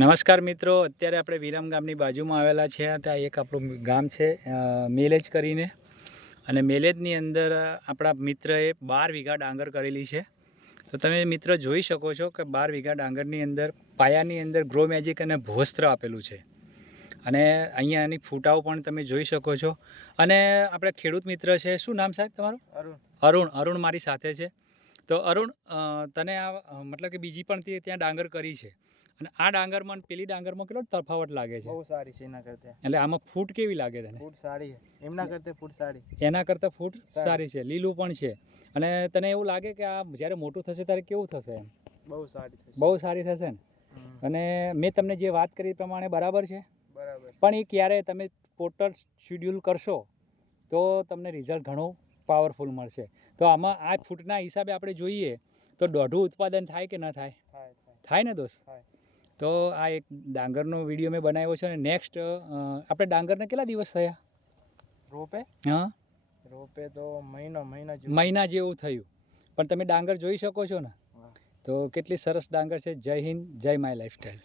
નમસ્કાર મિત્રો, અત્યારે આપણે વિરમ ગામની બાજુમાં આવેલા છે. ત્યાં એક આપણું ગામ છે મેલેજ કરીને, અને મેલેજની અંદર આપણા મિત્રએ 12 વીઘા ડાંગર કરેલી છે. તો તમે મિત્ર જોઈ શકો છો કે 12 વીઘા ડાંગરની અંદર પાયાની અંદર ગ્રો મેજિક અને ભોસ્ત્ર આપેલું છે. અને અહીંયા એની ફૂટાઓ પણ તમે જોઈ શકો છો. અને આપણે ખેડૂત મિત્ર છે, શું નામ સાહેબ તમારું? અરુણ મારી સાથે છે. તો અરુણ, તને આ મતલબ કે બીજી પણ ત્યાં ડાંગર કરી છે, અને આ ડાંગરમાં પેલી ડાંગરમાં કેટલો તફાવત લાગે છે? બહુ સારી છે એના કરતા. એટલે આમાં ફૂટ કેવી લાગે તને? ફૂટ સારી છે એમના કરતા, ફૂટ સારી. એના કરતાં ફૂટ સારી છે, લીલું પણ છે. અને તને એવું લાગે કે આ જ્યારે મોટું થશે ત્યારે કેવું થશે? એમ બહુ સારી થશે. બહુ સારી થશે ને? અને મેં તમને જે વાત કરી એ પ્રમાણે બરાબર છે. બરાબર. પણ એ ક્યારે તમે ટોટલ શેડ્યુલ કરશો તો તમને રિઝલ્ટ ઘણું પાવરફુલ મળશે. તો આમાં આ ફૂટના હિસાબે આપણે જોઈએ તો દોઢું ઉત્પાદન થાય કે ન થાય? થાય ને દોસ્ત? તો આ એક ડાંગરનો વિડીયો મેં બનાવ્યો છે. અને નેક્સ્ટ આપણે ડાંગરને કેટલા દિવસ થયા રોપે? હા, રોપે તો મહિના જેવું થયું. પણ તમે ડાંગર જોઈ શકો છો ને? તો કેટલી સરસ ડાંગર છે. જય હિન્દ, જય માય લાઈફસ્ટાઈલ.